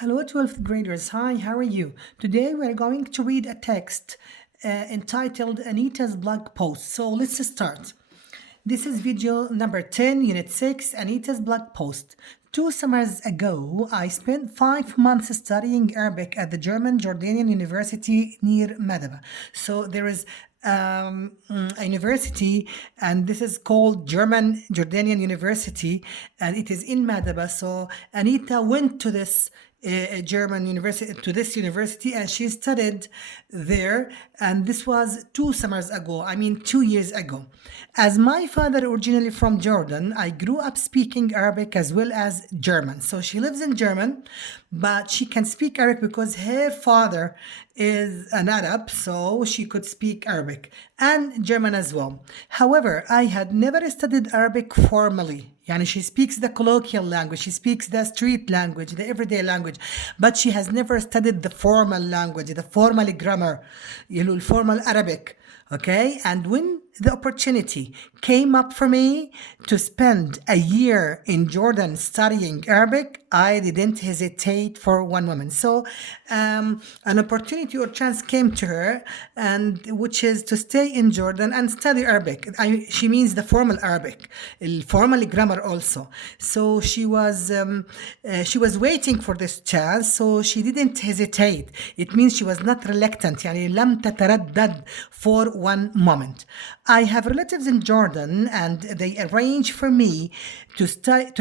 Hello, 12th graders. Hi, how are you? Today we're going to read a text entitled Anita's blog post. So let's start. This is video number 10, Unit 6, Anita's blog post. 2 summers ago, I spent 5 months studying Arabic at the German Jordanian University near Madaba. So there is a university, and this is called German Jordanian University, and it is in Madaba. So Anita went to this German university, to this university, and she studied there. And this was 2 summers ago, I mean 2 years ago. As my father originally from Jordan, I grew up speaking Arabic as well as German. So she lives in German, but she can speak Arabic because her father is an Arab, so she could speak Arabic and German as well. However, I had never studied Arabic formally. Yani she speaks the colloquial language, she speaks the street language, the everyday language, but she has never studied the formal language, the formal grammar, formal Arabic. Okay, and when the opportunity came up for me to spend a year in Jordan studying Arabic, I didn't hesitate for one moment. So an opportunity or chance came to her, and which is to stay in Jordan and study Arabic. She means the formal Arabic, formal grammar also. So she was waiting for this chance, so she didn't hesitate. It means she was not reluctant. يعني لم تتردد for one moment. I have relatives in Jordan, and they arranged for me to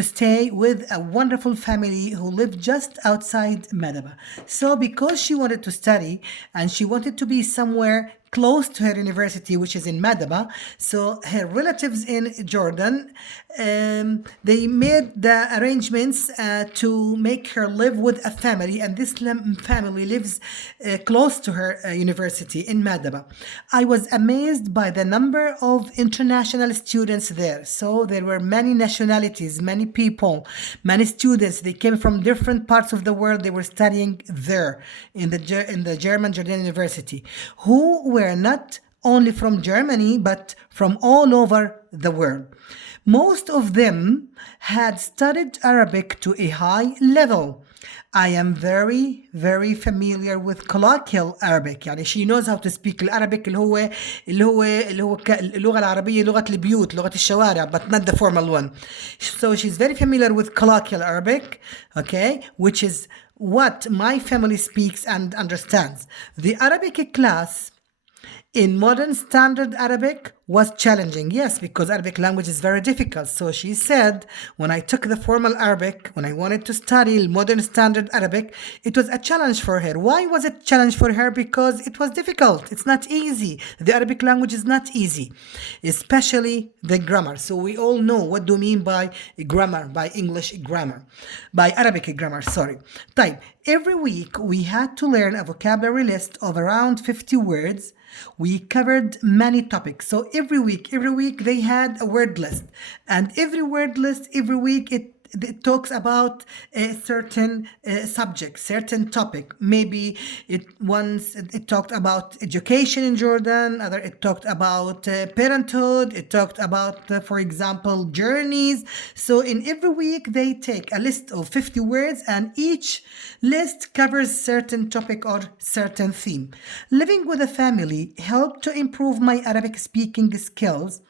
stay with a wonderful family who lived just outside Madaba. So because she wanted to study and she wanted to be somewhere close to her university, which is in Madaba, so her relatives in Jordan, they made the arrangements to make her live with a family, and this family lives close to her university in Madaba. I was amazed by the number of international students there. So there were many nationalities, many people, many students. They came from different parts of the world. They were studying there in the German Jordanian University, who were not only from Germany, but from all over the world. Most of them had studied Arabic to a high level. I am very very familiar with colloquial Arabic. يعني she knows how to speak العربيك اللي هو اللغة العربية، لغة البيوت، لغة الشوارع, but not the formal one. So she's very familiar with colloquial Arabic, okay, which is what my family speaks and understands. The Arabic class in modern standard Arabic was challenging, yes, because Arabic language is very difficult. So she said, when I took the formal Arabic, when I wanted to study modern standard Arabic, it was a challenge for her. Why was it a challenge for her? Because it was difficult. It's not easy. The Arabic language is not easy, especially the grammar. So we all know what do you mean by grammar, by English grammar, by Arabic grammar, sorry. طيب, every week we had to learn a vocabulary list of around 50 words. We covered many topics. So every week they had a word list, and every word list every week it talks about a certain subject, certain topic. Maybe it talked about education in Jordan, other it talked about parenthood, it talked about for example journeys. So in every week they take a list of 50 words, and each list covers certain topic or certain theme. Living with a family helped to improve my Arabic speaking skills,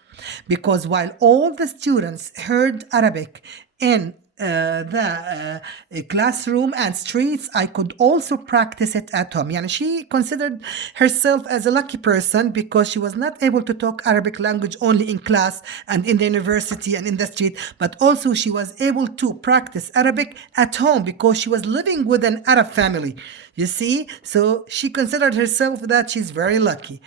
because while all the students heard Arabic in the classroom and streets, I could also practice it at home. Yani she considered herself as a lucky person because she was not able to talk Arabic language only in class and in the university and in the street, but also she was able to practice Arabic at home because she was living with an Arab family. You see? So she considered herself that she's very lucky.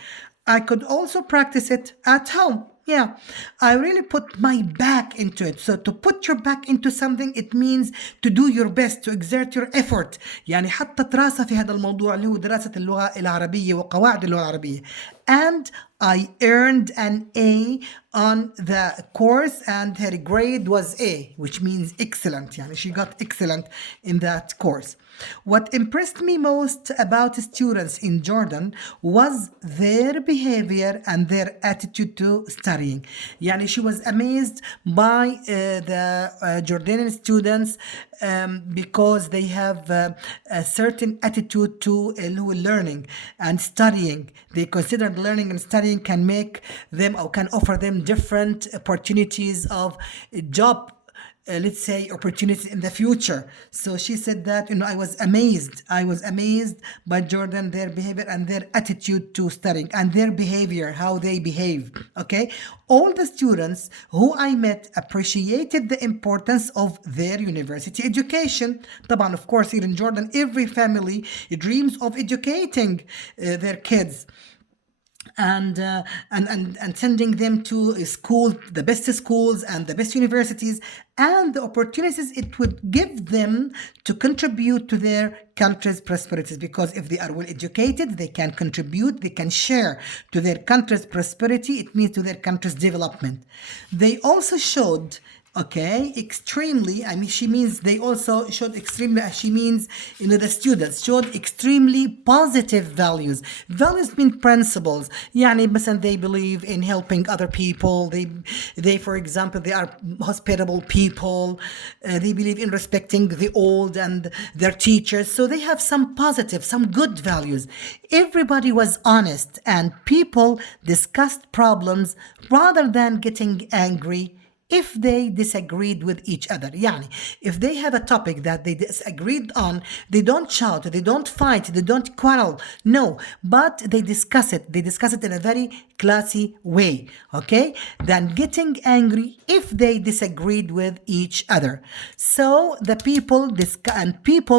I could also practice it at home. Yeah, I really put my back into it. So to put your back into something, it means to do your best, to exert your effort. يعني حطت راسها في هذا الموضوع اللي هو دراسة اللغة العربية وقواعد اللغة العربية. and I earned an A on the course, and her grade was A, which means excellent. Yani she got excellent in that course. What impressed me most about students in Jordan was their behavior and their attitude to studying. Yani she was amazed by the Jordanian students because they have a certain attitude to learning and studying. They consider learning and studying can make them or can offer them different opportunities of job, let's say, opportunities in the future. So she said that, I was amazed. I was amazed by Jordan, their behavior and their attitude to studying and their behavior, how they behave. Okay. All the students who I met appreciated the importance of their university education. طبعا, of course, here in Jordan, every family dreams of educating their kids and sending them to school, the best schools and the best universities, and the opportunities it would give them to contribute to their country's prosperities. Because if they are well educated, they can contribute, they can share to their country's prosperity. It means to their country's development. They also showed, okay, extremely, I mean, she means they also showed extremely, she means, the students showed extremely positive values. Values mean principles. يعني مثلا they believe in helping other people. They for example, they are hospitable people. They believe in respecting the old and their teachers. So they have some positive, some good values. Everybody was honest and people discussed problems rather than getting angry if they disagreed with each other. Yani, if they have a topic that they disagreed on, they don't shout, they don't fight, they don't quarrel. No, but they discuss it. They discuss it in a very classy way, okay? Than getting angry if they disagreed with each other. So the people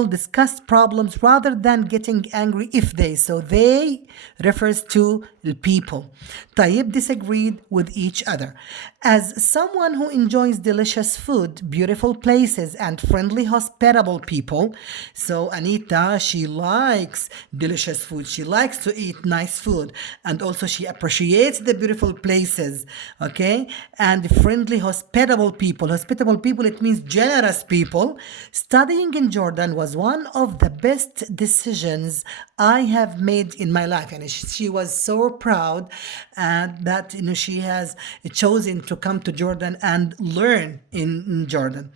discussed problems rather than getting angry if they. So they refers to the people. طيب, disagreed with each other. As someone who enjoys delicious food, beautiful places, and friendly, hospitable people, so Anita, she likes delicious food. She likes to eat nice food. And also she appreciates the beautiful places, okay? And friendly, hospitable people. Hospitable people, it means generous people. Studying in Jordan was one of the best decisions I have made in my life. And she was so proud that she has chosen to come to Jordan and learn in Jordan.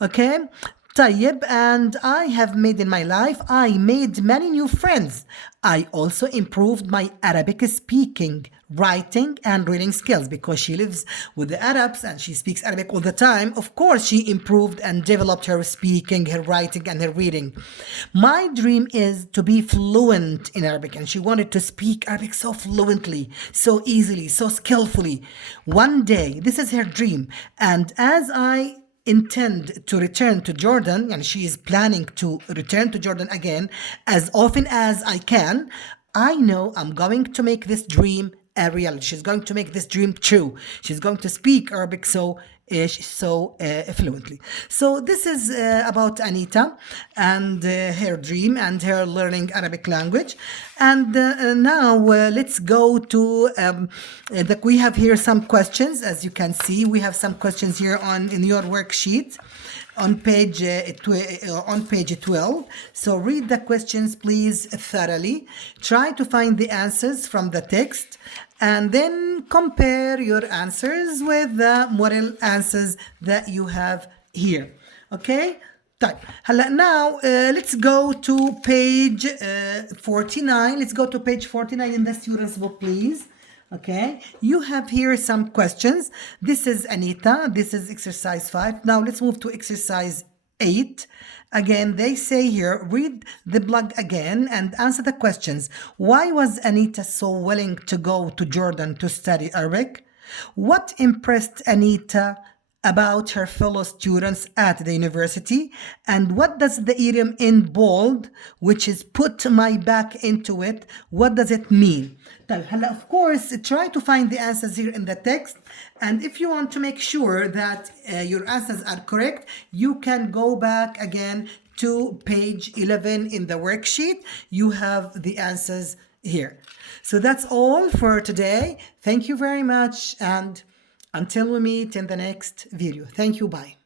Okay. طيب, and I have made in my life, I made many new friends. I also improved my Arabic speaking, writing, and reading skills because she lives with the Arabs and she speaks Arabic all the time. Of course, she improved and developed her speaking, her writing, and her reading. My dream is to be fluent in Arabic, and she wanted to speak Arabic so fluently, so easily, so skillfully. One day, this is her dream. And as I intend to return to Jordan, and she is planning to return to Jordan again as often as I can, I know I'm going to make this dream a reality. She's going to make this dream true. She's going to speak Arabic so fluently. So this is about Anita and her dream and her learning Arabic language. And now let's go to we have here some questions. As you can see, we have some questions here in your worksheet on page 12. So read the questions, please, thoroughly. Try to find the answers from the text and then compare your answers with the model answers that you have here. Okay? طيب, now let's go to page 49. Let's go to page 49 in the student's book, please. Okay, you have here some questions. This is Anita. This is exercise 5. Now let's move to exercise 8. Again, they say here, read the blog again and answer the questions. Why was Anita so willing to go to Jordan to study Arabic? What impressed Anita about her fellow students at the university? And what does the idiom in bold, which is put my back into it, what does it mean? Of course, try to find the answers here in the text. And if you want to make sure that your answers are correct, you can go back again to page 11 in the worksheet. You have the answers here. So that's all for today. Thank you very much, and until we meet in the next video. Thank you. Bye.